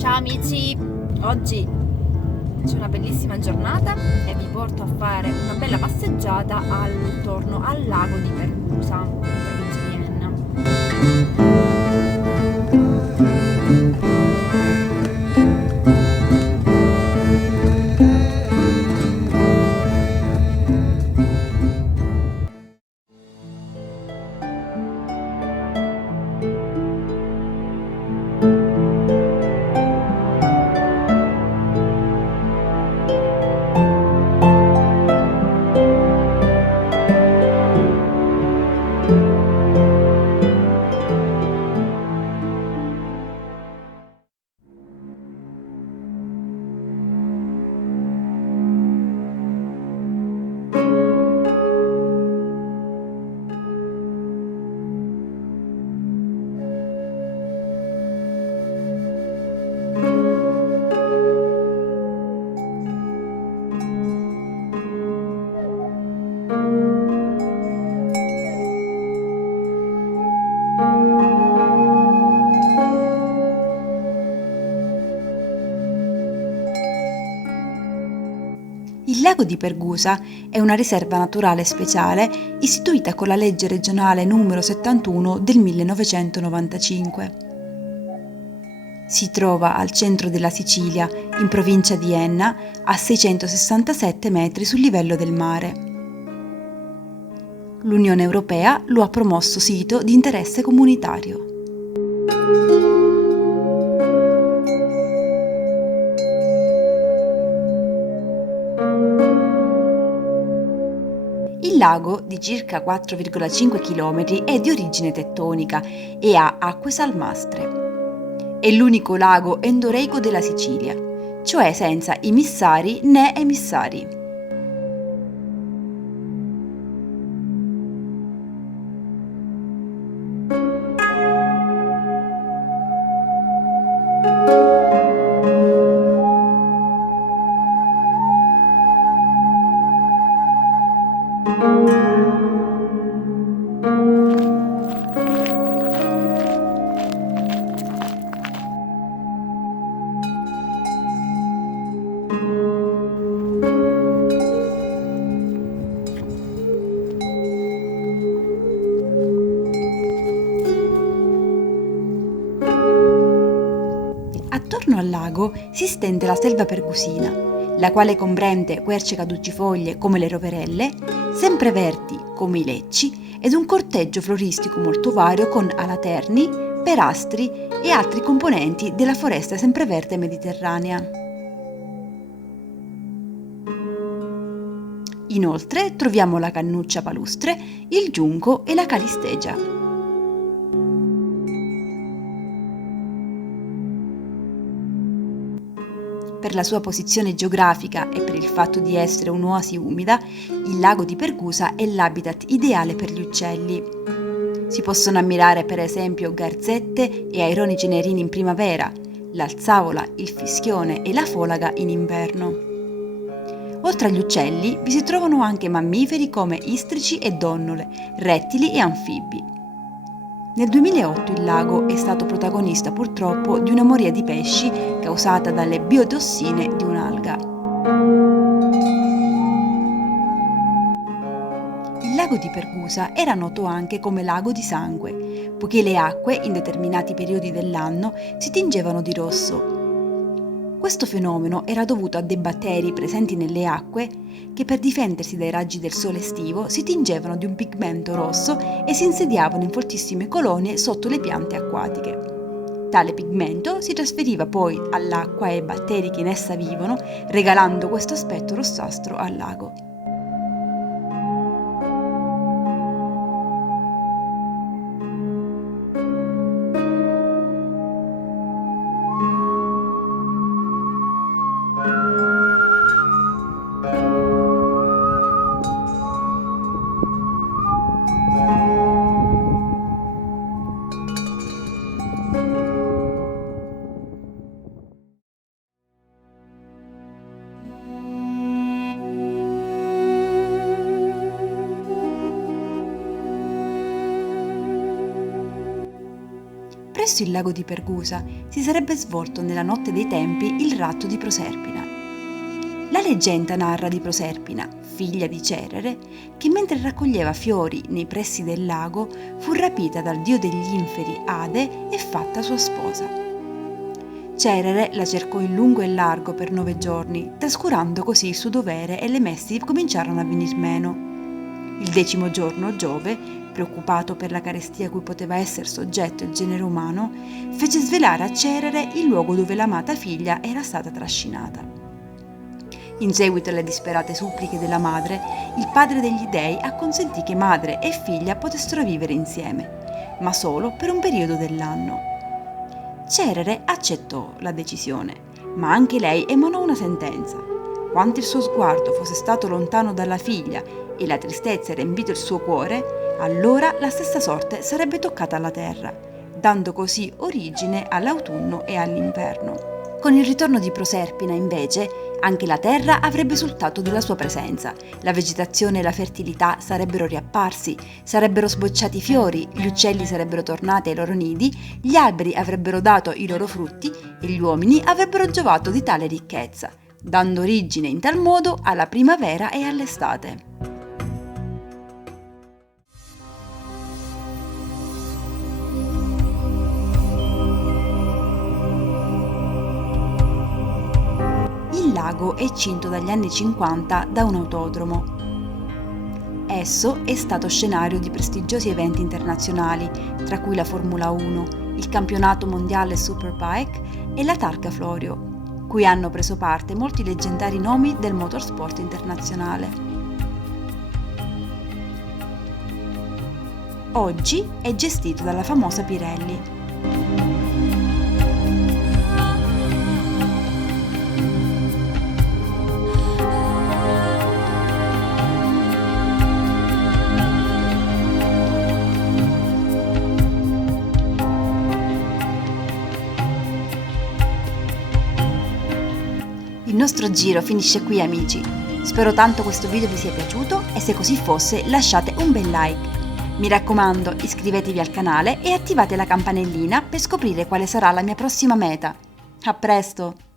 Ciao amici, oggi c'è una bellissima giornata e vi porto a fare una bella passeggiata attorno al lago di Pergusa, in provincia di Enna. Il lago di Pergusa è una riserva naturale speciale istituita con la legge regionale numero 71 del 1995. Si trova al centro della Sicilia, in provincia di Enna, a 667 metri sul livello del mare. L'Unione Europea lo ha promosso sito di interesse comunitario. Il lago, di circa 4,5 km, è di origine tettonica e ha acque salmastre. È l'unico lago endoreico della Sicilia, cioè senza immissari né emissari. Attorno al lago si stende la selva pergusina, la quale comprende querce caducifoglie come le roverelle, sempreverdi come i lecci ed un corteggio floristico molto vario con alaterni, perastri e altri componenti della foresta sempreverde mediterranea. Inoltre troviamo la cannuccia palustre, il giunco e la calistegia. Per la sua posizione geografica e per il fatto di essere un'oasi umida, il lago di Pergusa è l'habitat ideale per gli uccelli. Si possono ammirare per esempio garzette e aironi cenerini in primavera, l'alzavola, il fischione e la folaga in inverno. Oltre agli uccelli vi si trovano anche mammiferi come istrici e donnole, rettili e anfibi. Nel 2008 il lago è stato protagonista purtroppo di una moria di pesci causata dalle biotossine di un'alga. Il lago di Pergusa era noto anche come lago di sangue, poiché le acque in determinati periodi dell'anno si tingevano di rosso. Questo fenomeno era dovuto a dei batteri presenti nelle acque che per difendersi dai raggi del sole estivo si tingevano di un pigmento rosso e si insediavano in foltissime colonie sotto le piante acquatiche. Tale pigmento si trasferiva poi all'acqua e ai batteri che in essa vivono, regalando questo aspetto rossastro al lago. presso il lago di Pergusa si sarebbe svolto nella notte dei tempi il ratto di Proserpina. La leggenda narra di Proserpina, figlia di Cerere, che mentre raccoglieva fiori nei pressi del lago fu rapita dal dio degli inferi Ade e fatta sua sposa. Cerere la cercò in lungo e largo per 9 giorni, trascurando così il suo dovere e le mesti cominciarono a venir meno. Il 10° giorno Giove, preoccupato per la carestia cui poteva essere soggetto il genere umano, fece svelare a Cerere il luogo dove l'amata figlia era stata trascinata. In seguito alle disperate suppliche della madre, il padre degli dei acconsentì che madre e figlia potessero vivere insieme, ma solo per un periodo dell'anno. Cerere accettò la decisione, ma anche lei emanò una sentenza. Quanto il suo sguardo fosse stato lontano dalla figlia e la tristezza riempito il suo cuore, allora la stessa sorte sarebbe toccata alla terra, dando così origine all'autunno e all'inverno. Con il ritorno di Proserpina, invece, anche la terra avrebbe esultato della sua presenza, la vegetazione e la fertilità sarebbero riapparsi, sarebbero sbocciati i fiori, gli uccelli sarebbero tornati ai loro nidi, gli alberi avrebbero dato i loro frutti e gli uomini avrebbero giovato di tale ricchezza, dando origine in tal modo alla primavera e all'estate. Il lago è cinto dagli anni 50 da un autodromo. Esso è stato scenario di prestigiosi eventi internazionali, tra cui la Formula 1, il campionato mondiale Superbike e la Targa Florio, cui hanno preso parte molti leggendari nomi del motorsport internazionale. Oggi è gestito dalla famosa Pirelli. Il nostro giro finisce qui, amici. Spero tanto questo video vi sia piaciuto e se così fosse lasciate un bel like. Mi raccomando, iscrivetevi al canale e attivate la campanellina per scoprire quale sarà la mia prossima meta. A presto!